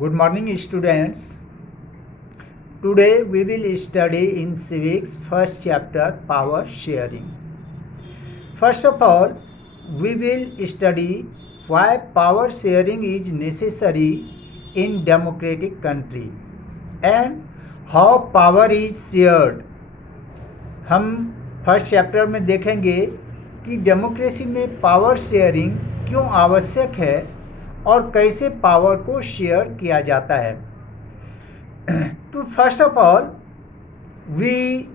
Good morning, students. Today we will study in civics first chapter power sharing. First of all, we will study why power sharing is necessary in democratic country and how power is shared. हम first chapter में देखेंगे कि democracy में power sharing क्यों आवश्यक है और कैसे पावर को शेयर किया जाता है. तो first of all we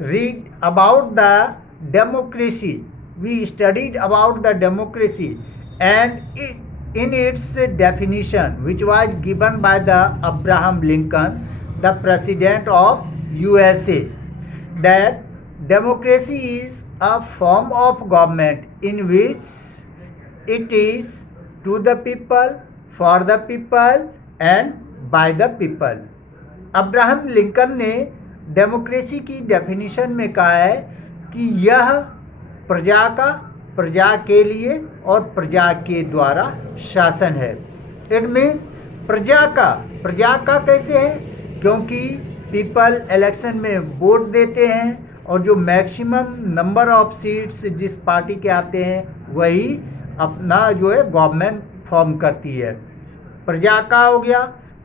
read about the democracy. We studied about the democracy and in its definition, which was given by the Abraham Lincoln, the president of USA, that democracy is a form of government in which it is to the people, for the people and by the people. Abraham Lincoln ने democracy की definition में कहा है कि यह प्रजा के लिए और प्रजा के द्वारा शासन है. इट मीन्स प्रजा का कैसे है, क्योंकि पीपल इलेक्शन में वोट देते हैं और जो मैक्सिमम नंबर ऑफ सीट्स जिस पार्टी के आते हैं वही अपना जो है गवर्नमेंट फॉर्म करती है. प्रजा का हो गया.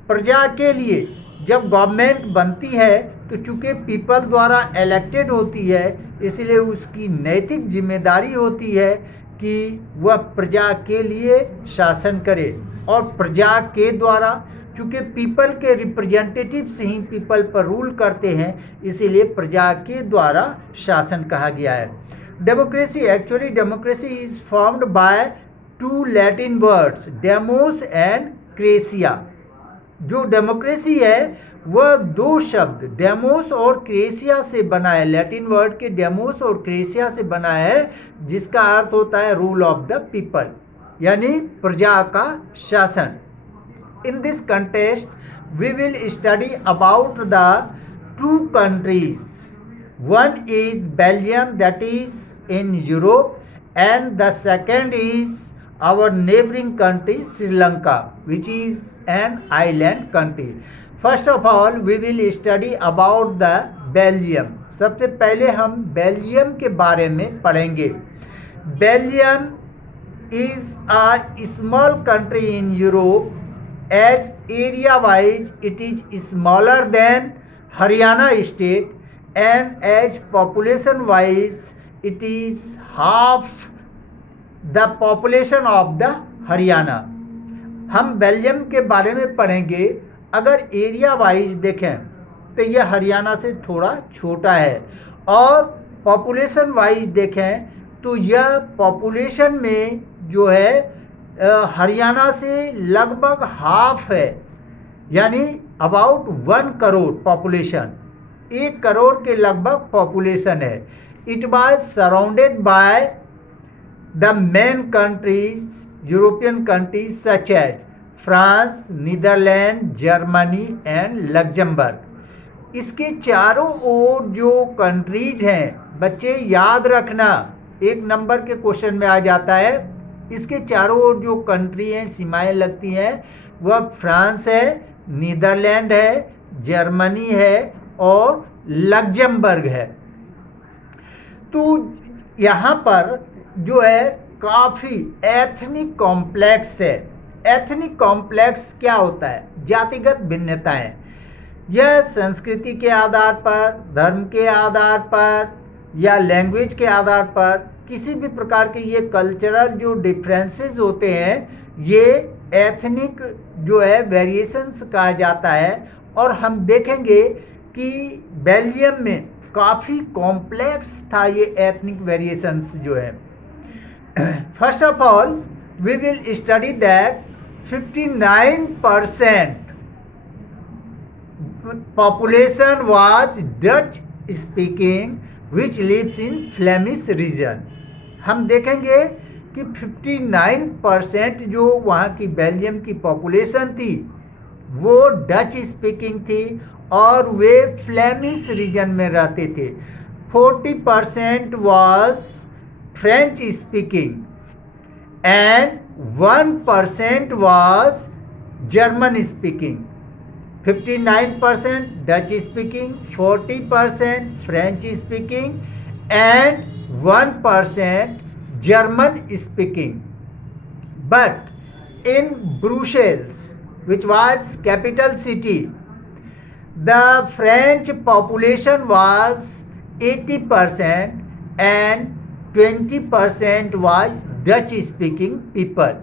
प्रजा के लिए जब गवर्नमेंट बनती है तो चूँकि पीपल द्वारा इलेक्टेड होती है, इसलिए उसकी नैतिक जिम्मेदारी होती है कि वह प्रजा के लिए शासन करे. और प्रजा के द्वारा, चूँकि पीपल के रिप्रेजेंटेटिव्स ही पीपल पर रूल करते हैं, इसीलिए प्रजा के द्वारा शासन कहा गया है. Democracy is formed by two Latin words, demos and kratia. जो डेमोक्रेसी है वह दो शब्द डेमोस और क्रेसिया से बना है. लैटिन वर्ड के डेमोस और क्रेसिया से बना है, जिसका अर्थ होता है रूल ऑफ द पीपल, यानी प्रजा का शासन. In this context we will study about the two countries. One is Belgium, that is in Europe, and the second is our neighboring country Sri Lanka, which is an island country. First of all, we will study about the Belgium. सबसे पहले हम Belgium के बारे में पढ़ेंगे. Belgium is a small country in Europe. As area wise it is smaller than Haryana state, and as population wise it is half the population of the Haryana. हम Belgium के बारे में पढ़ेंगे. अगर एरिया वाइज देखें तो यह हरियाणा से थोड़ा छोटा है, और पॉपुलेशन वाइज देखें तो यह पॉपुलेशन में जो है हरियाणा से लगभग हाफ है, यानी अबाउट 1 करोड़ पॉपुलेशन, 1 करोड़ के लगभग पॉपुलेशन है. It was surrounded by the main countries, European countries such as France, Netherlands, Germany and Luxembourg. इसके चारों ओर जो कंट्रीज हैं, बच्चे याद रखना, 1 नंबर के क्वेश्चन में आ जाता है. इसके चारों ओर जो कंट्री हैं, सीमाएं लगती हैं, वह फ्रांस है, नीदरलैंड है, जर्मनी है और लग्जमबर्ग है. तो यहाँ पर जो है काफ़ी एथनिक कॉम्प्लेक्स है. एथनिक कॉम्प्लेक्स क्या होता है? जातिगत भिन्नताएं. यह संस्कृति के आधार पर, धर्म के आधार पर या लैंग्वेज के आधार पर किसी भी प्रकार के ये कल्चरल जो डिफरेंसेस होते हैं, ये एथनिक जो है वेरिएशंस कहा जाता है. और हम देखेंगे कि बेल्जियम में काफ़ी कॉम्प्लेक्स था ये एथनिक वेरिएशंस जो है. First of all, we will study that 59% population was Dutch speaking, which lives in Flemish region. हम देखेंगे कि 59% जो वहाँ की बेल्जियम की पॉपुलेशन थी वो डच स्पीकिंग थी और वे फ्लेमिश रीजन में रहते थे. 40% was French speaking and 1% was German speaking, 59% Dutch speaking, 40% French speaking, and 1% German speaking. But in Brussels, which was capital city, the French population was 80% and 20% was Dutch speaking people.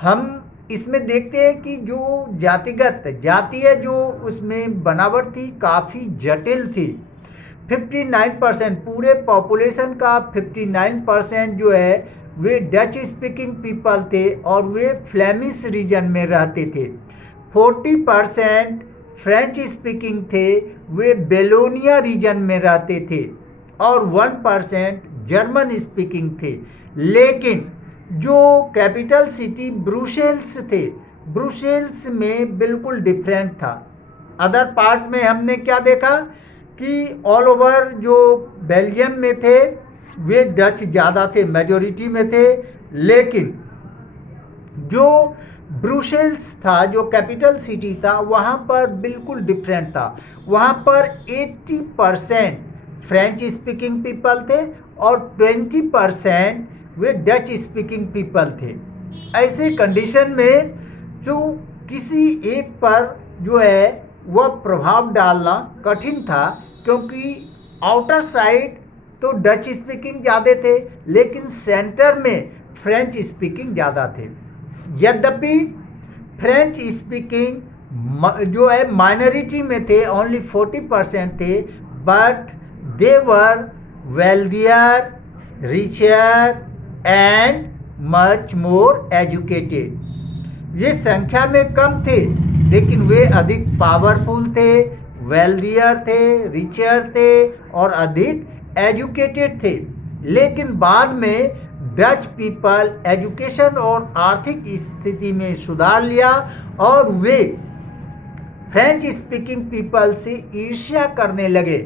हम इसमें देखते हैं कि जो जातीय जो उसमें बनावट थी काफ़ी जटिल थी। 59% पूरे पॉपुलेशन का 59% जो है वे डच स्पीकिंग पीपल थे और वे फ्लेमिश रीजन में रहते थे। 40% फ्रेंच स्पीकिंग थे, वे बेलोनिया रीजन में रहते थे और 1% जर्मन स्पीकिंग थे। लेकिन जो कैपिटल सिटी ब्रुसेल्स थे, ब्रुसेल्स में बिल्कुल डिफरेंट था। अदर पार्ट में हमने क्या देखा कि ऑल ओवर जो बेल्जियम में थे वे डच ज़्यादा थे, मेजोरिटी में थे। लेकिन जो ब्रुसेल्स था, जो कैपिटल सिटी था, वहाँ पर बिल्कुल डिफरेंट था। वहाँ पर 80% फ्रेंच स्पीकिंग पीपल थे और 20% वे डच स्पीकिंग पीपल थे। ऐसे कंडीशन में जो किसी एक पर जो है वह प्रभाव डालना कठिन था, क्योंकि आउटर साइड तो डच स्पीकिंग ज़्यादा थे लेकिन सेंटर में फ्रेंच स्पीकिंग ज़्यादा थे। यद्यपि फ्रेंच स्पीकिंग जो है माइनॉरिटी में थे, ओनली 40% थे, but they were wealthier, richer and much more educated. ये संख्या में कम थे लेकिन वे अधिक पावरफुल थे, वेल्दियर थे, रिचर थे और अधिक एजुकेटेड थे। लेकिन बाद में डच पीपल एजुकेशन और आर्थिक स्थिति में सुधार लिया और वे फ्रेंच स्पीकिंग पीपल से ईर्ष्या करने लगे।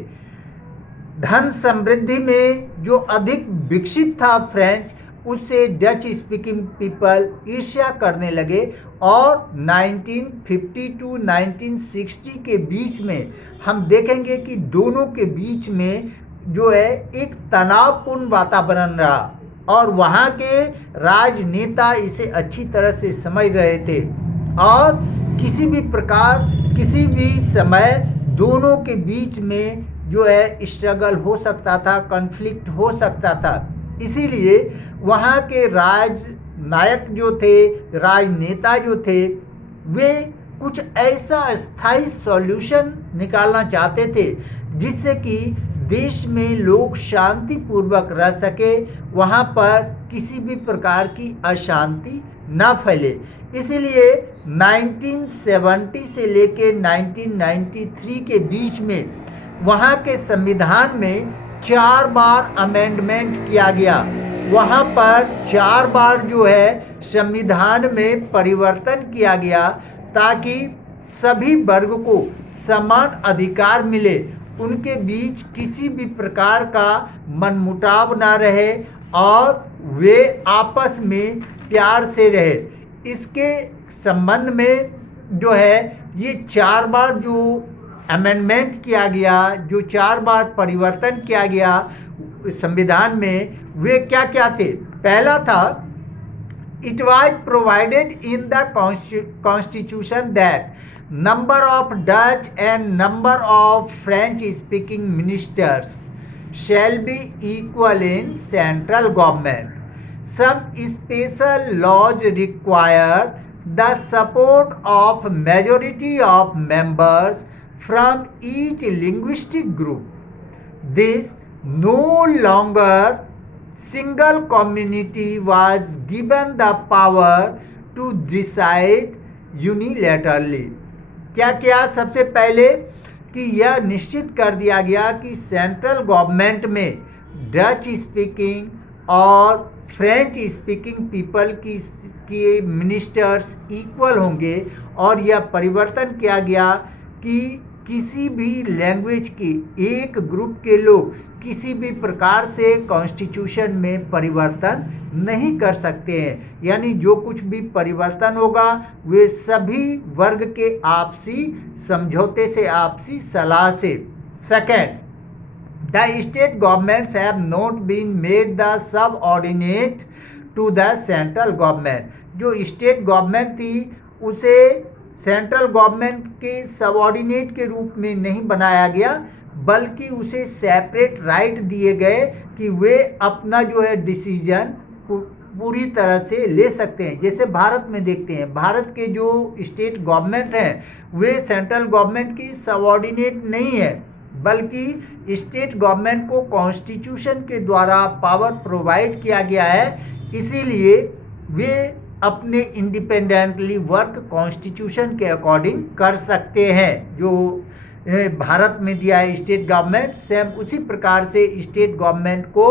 धन समृद्धि में जो अधिक विकसित था फ्रेंच, उससे डच स्पीकिंग पीपल ईर्ष्या करने लगे और 1950 टू 1960 के बीच में हम देखेंगे कि दोनों के बीच में जो है एक तनावपूर्ण वातावरण रहा और वहाँ के राजनेता इसे अच्छी तरह से समझ रहे थे और किसी भी प्रकार किसी भी समय दोनों के बीच में जो है स्ट्रगल हो सकता था, कॉन्फ्लिक्ट हो सकता था। इसीलिए वहाँ के राजनायक जो थे, राजनेता जो थे, वे कुछ ऐसा स्थायी सॉल्यूशन निकालना चाहते थे जिससे कि देश में लोग शांतिपूर्वक रह सके, वहाँ पर किसी भी प्रकार की अशांति न फैले। इसलिए 1970 से लेकर 1993 के बीच में वहाँ के संविधान में 4 बार अमेंडमेंट किया गया। वहाँ पर 4 बार जो है संविधान में परिवर्तन किया गया ताकि सभी वर्ग को समान अधिकार मिले, उनके बीच किसी भी प्रकार का मनमुटाव ना रहे और वे आपस में प्यार से रहे। इसके संबंध में जो है ये 4 बार जो अमेंडमेंट किया गया, जो 4 बार परिवर्तन किया गया संविधान में, वे क्या क्या थे। पहला था, it was provided in the constitution that number of Dutch and number of French speaking ministers shall be equal in central government. Some special laws require the support of majority of members from each linguistic group. This no longer single community was given the power to decide unilaterally. क्या किया, सबसे पहले कि यह निश्चित कर दिया गया कि सेंट्रल गवर्नमेंट में डच स्पीकिंग और फ्रेंच स्पीकिंग पीपल की मिनिस्टर्स इक्वल होंगे और यह परिवर्तन किया गया कि किसी भी लैंग्वेज के एक ग्रुप के लोग किसी भी प्रकार से कॉन्स्टिट्यूशन में परिवर्तन नहीं कर सकते हैं। यानी जो कुछ भी परिवर्तन होगा वे सभी वर्ग के आपसी समझौते से, आपसी सलाह से। Second, the state governments have not been made the subordinate to the central government। जो स्टेट गवर्नमेंट थी उसे सेंट्रल गवर्नमेंट के सबऑर्डिनेट के रूप में नहीं बनाया गया, बल्कि उसे सेपरेट राइट दिए गए कि वे अपना जो है डिसीजन पूरी तरह से ले सकते हैं। जैसे भारत में देखते हैं, भारत के जो स्टेट गवर्नमेंट हैं वे सेंट्रल गवर्नमेंट की सबऑर्डिनेट नहीं है, बल्कि स्टेट गवर्नमेंट को कॉन्स्टिट्यूशन के द्वारा पावर प्रोवाइड किया गया है, इसीलिए वे अपने इंडिपेंडेंटली वर्क कॉन्स्टिट्यूशन के अकॉर्डिंग कर सकते हैं। जो भारत में दिया है स्टेट गवर्नमेंट, सेम उसी प्रकार से स्टेट गवर्नमेंट को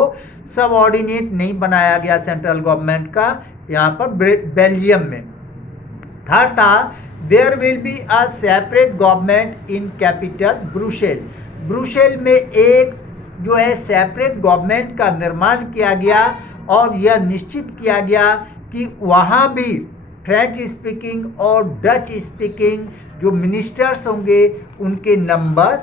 सबऑर्डिनेट नहीं बनाया गया सेंट्रल गवर्नमेंट का यहाँ पर बेल्जियम में। थर्ड था, there will be a separate government in capital Brussels. Brussels में एक जो है सेपरेट गवर्नमेंट का निर्माण किया गया और यह निश्चित किया गया कि वहाँ भी फ्रेंच स्पीकिंग और डच स्पीकिंग जो मिनिस्टर्स होंगे उनके नंबर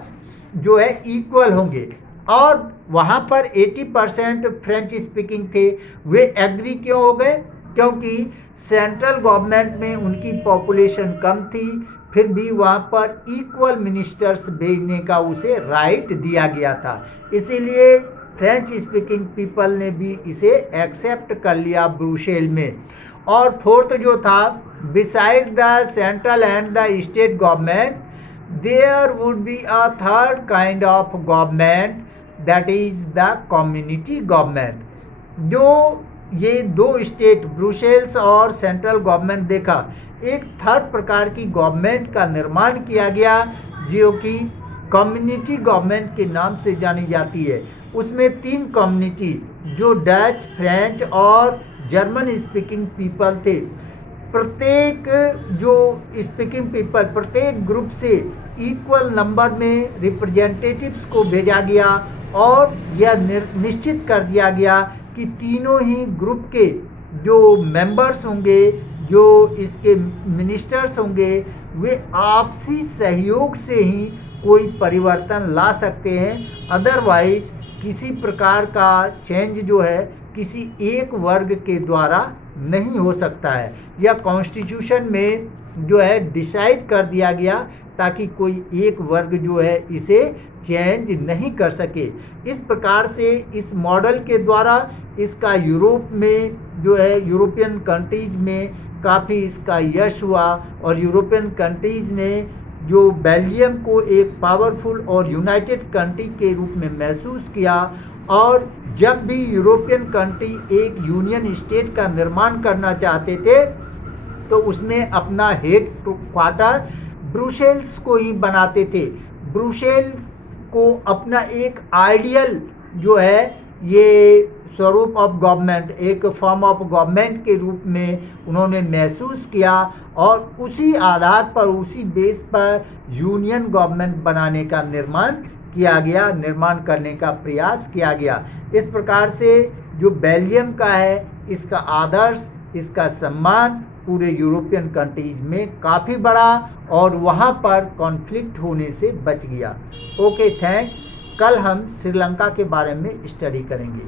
जो है इक्वल होंगे। और वहाँ पर 80% फ्रेंच स्पीकिंग थे। वे एग्री क्यों हो गए? क्योंकि सेंट्रल गवर्नमेंट में उनकी पॉपुलेशन कम थी, फिर भी वहाँ पर इक्वल मिनिस्टर्स भेजने का उसे राइट दिया गया था, इसीलिए फ्रेंच स्पीकिंग पीपल ने भी इसे एक्सेप्ट कर लिया ब्रुसेल में। और फोर्थ जो था, beside the central and the state government there would be a third kind of government, that is the community government. जो ये दो स्टेट ब्रुसेल्स और सेंट्रल गवर्नमेंट देखा, एक थर्ड प्रकार की गवर्नमेंट का निर्माण किया गया जो कि कम्युनिटी गवर्नमेंट के नाम से जानी जाती है। उसमें 3 कम्युनिटी जो डच, फ्रेंच और जर्मन स्पीकिंग पीपल थे, प्रत्येक जो स्पीकिंग पीपल प्रत्येक ग्रुप से इक्वल नंबर में रिप्रेजेंटेटिव्स को भेजा गया और यह निश्चित कर दिया गया कि तीनों ही ग्रुप के जो मेंबर्स होंगे, जो इसके मिनिस्टर्स होंगे, वे आपसी सहयोग से ही कोई परिवर्तन ला सकते हैं। अदरवाइज किसी प्रकार का चेंज जो है किसी एक वर्ग के द्वारा नहीं हो सकता है। यह कॉन्स्टिट्यूशन में जो है डिसाइड कर दिया गया ताकि कोई एक वर्ग जो है इसे चेंज नहीं कर सके। इस प्रकार से इस मॉडल के द्वारा इसका यूरोप में जो है यूरोपियन कंट्रीज में काफ़ी इसका यश हुआ और यूरोपियन कंट्रीज ने जो बेल्जियम को एक पावरफुल और यूनाइटेड कंट्री के रूप में महसूस किया। और जब भी यूरोपियन कंट्री एक यूनियन स्टेट का निर्माण करना चाहते थे तो उसमें अपना हेड क्वार्टर ब्रुसेल्स को ही बनाते थे। ब्रुसेल्स को अपना एक आइडियल जो है ये स्वरूप ऑफ गवर्नमेंट, एक फॉर्म ऑफ गवर्नमेंट के रूप में उन्होंने महसूस किया और उसी आधार पर, उसी बेस पर यूनियन गवर्नमेंट बनाने का निर्माण करने का प्रयास किया गया। इस प्रकार से जो बेल्जियम का है इसका आदर्श, इसका सम्मान पूरे यूरोपियन कंट्रीज में काफ़ी बड़ा और वहाँ पर कॉन्फ्लिक्ट होने से बच गया। Okay, thanks. कल हम श्रीलंका के बारे में स्टडी करेंगे।